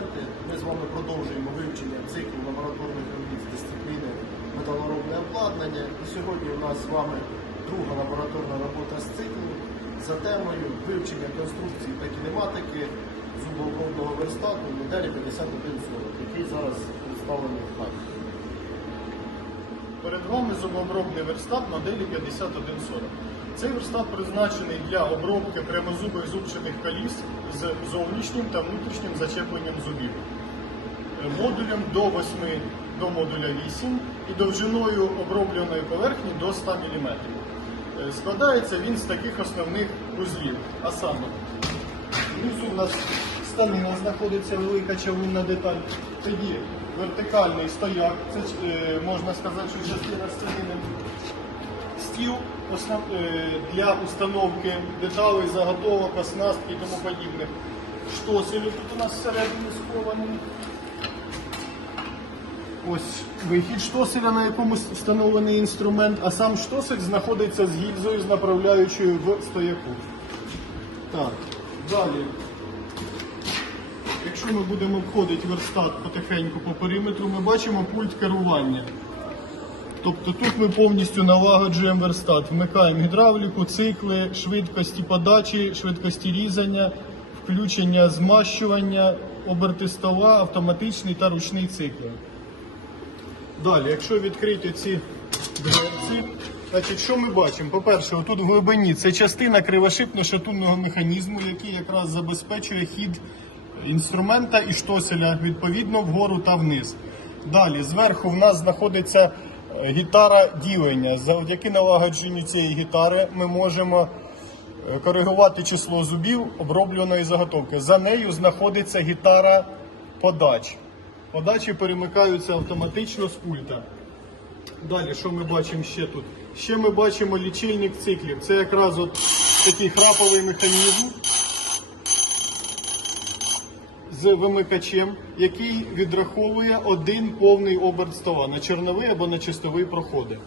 інструменти. Ми з вами продовжуємо вивчення циклу лабораторних робіт з дисципліни металоробне обладнання. І сьогодні у нас з вами друга лабораторна робота з циклу за темою вивчення конструкції та кінематики зубообробного верстату моделі 5140, який зараз представлений в хаті. Перед вами зубообробний верстат моделі 5140. Цей верстат призначений для обробки прямозубих зубчатих коліс з зовнішнім та внутрішнім зачепленням зубів. Е, Модулем до 8 до модуля 8 і довжиною обробленої поверхні до 100 мм. Е, Складається він з таких основних вузлів, а саме Внизу у нас станина знаходиться велика чавунна деталь. Тоді вертикальний стояк, це е, можна сказати, що частина станини. Стіл для установки деталей, заготовок, оснастки і тому подібне. Штоселі тут у нас всередині сховані. Ось вихід штоселя, на якому встановлений інструмент, а сам штосель знаходиться з гільзою з направляючою в стояку. Так, далі. Якщо ми будемо обходити верстат потихеньку по периметру, ми бачимо пульт керування. Тобто тут ми повністю налагоджуємо верстат, вмикаємо гідравліку, цикли, швидкості подачі, швидкості різання, включення змащування, оберти стола, автоматичний та ручний цикли. Далі, якщо відкрити ці дверці, значить, що ми бачимо? По-перше, отут в глибині це частина кривошипно-шатунного механізму, який якраз забезпечує хід інструмента і штоселя відповідно вгору та вниз. Далі, зверху в нас знаходиться гітара ділення. Завдяки налагодженню цієї гітари ми можемо е, коригувати число зубів обробленої заготовки. За нею знаходиться гітара подач. Подачі перемикаються автоматично з пульта. Далі, що ми бачимо ще тут? Ще ми бачимо лічильник циклів. Це якраз от такий храповий механізм з вимикачем, який відраховує один повний оберт стола на чорновий або на чистовий проходи.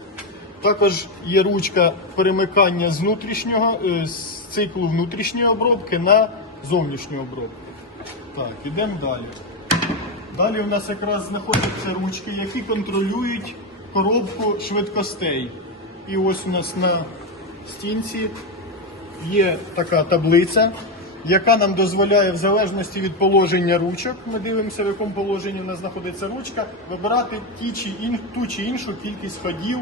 Також є ручка перемикання з внутрішнього е, з циклу внутрішньої обробки на зовнішню обробку. Так, ідемо далі. Далі у нас якраз знаходяться ручки, які контролюють коробку швидкостей. І ось у нас на стінці є така таблиця, яка нам дозволяє, в залежності від положення ручок, ми дивимося, в якому положенні у нас знаходиться ручка, вибирати ті чи ін, ту чи іншу кількість ходів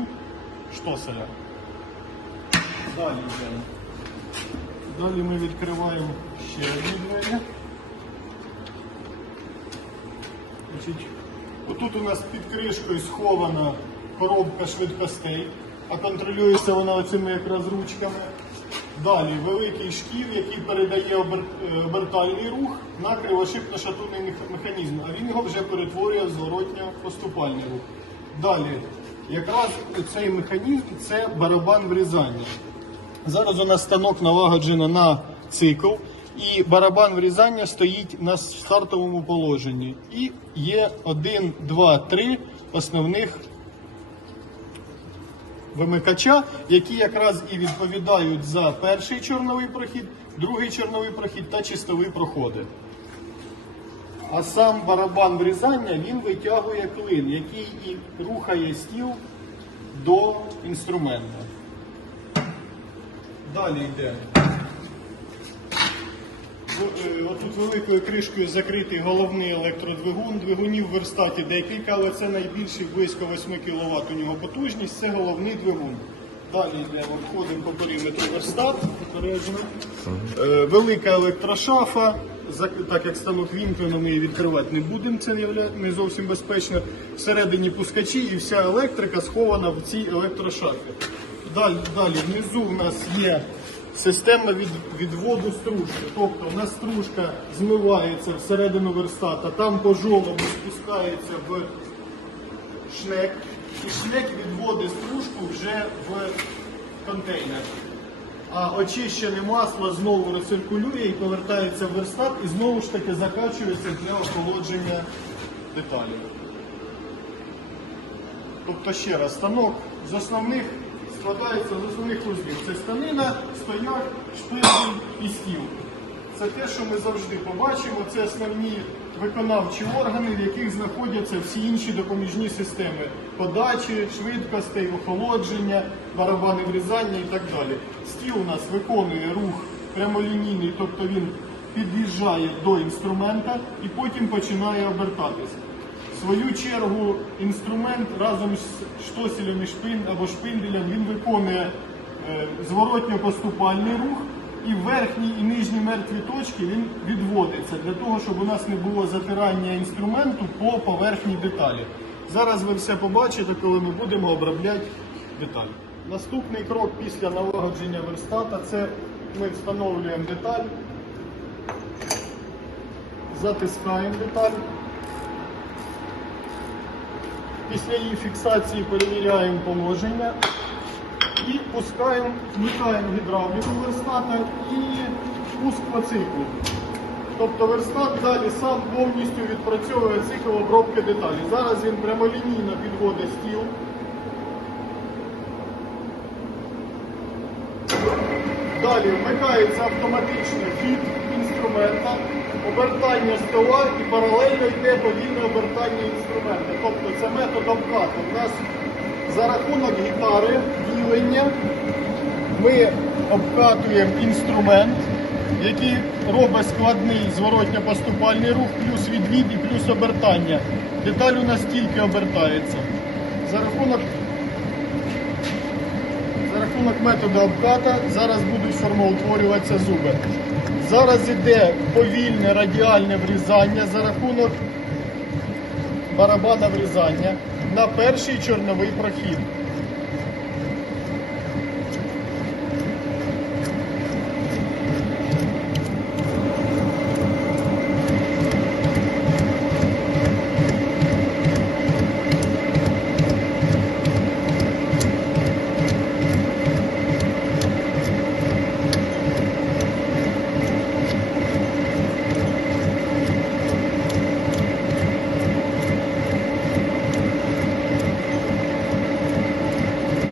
штоселя. Далі. Далі ми відкриваємо ще одні двері. Отут у нас під кришкою схована коробка швидкостей, а контролюється вона оцими якраз ручками. Далі великий шків, який передає е, обертальний рух на кривошипно-шатунний механізм, а він його вже перетворює в зворотньо-поступальний рух. Далі, якраз цей механізм це барабан врізання. Зараз у нас станок налагоджено на цикл, і барабан врізання стоїть на стартовому положенні. І є 1, 2, 3 основних вимикача, які якраз і відповідають за перший чорновий прохід, другий чорновий прохід та чистові проходи. А сам барабан врізання він витягує клин, який і рухає стіл до інструмента. Далі йде. В- е, Отут великою кришкою закритий головний електродвигун. Двигунів в верстаті декілька, але це найбільший близько 8 кВт у нього потужність. Це головний двигун. Далі йдемо, входимо по периметру верстат. Е, Велика електрошафа. Так як станок вімкнено, ми її відкривати не будемо, це не зовсім безпечно. Всередині пускачі і вся електрика схована в цій електрошафі. Далі, далі внизу в нас є система від, відводу стружки. Тобто у нас стружка змивається всередину верстата, там по жолобу спускається в шнек, і шнек відводить стружку вже в контейнер. А очищене масло знову рециркулює і повертається в верстат і знову ж таки закачується для охолодження деталей. Тобто ще раз, станок з основних складається з основних вузлів. Це станина, стояк, шпиль і стіл. це те, що ми завжди побачимо. Це основні виконавчі органи, в яких знаходяться всі інші допоміжні системи подачі, швидкостей, охолодження, барабани врізання і так далі. Стіл у нас виконує рух прямолінійний, тобто він під'їжджає до інструмента і потім починає обертатись. В свою чергу інструмент разом з штоселем і шпин або шпинделем він виконує е, зворотньо-поступальний рух, і верхні і нижні мертві точки він відводиться для того, щоб у нас не було затирання інструменту по поверхні деталі. Зараз ви все побачите, коли ми будемо обробляти деталі. Наступний крок після налагодження верстата це ми встановлюємо деталь, затискаємо деталь. Після її фіксації перевіряємо положення і пускаємо, вмикаємо гідравліку верстата і пуск по циклу. Тобто верстат далі сам повністю відпрацьовує цикл обробки деталі. Зараз він прямолінійно підводить стіл. Далі вмикається автоматичний хід інструмента, обертання стола і паралельно йде повільне обертання інструмента. Тобто це метод обкату. У нас за рахунок гітари ділення ми обкатуємо інструмент, який робить складний зворотньо-поступальний рух, плюс відвід і плюс обертання. Деталь у нас тільки обертається. За рахунок за рахунок методу обката зараз будуть формоутворюватися зуби. Зараз іде повільне радіальне врізання за рахунок барабана врізання на перший чорновий прохід.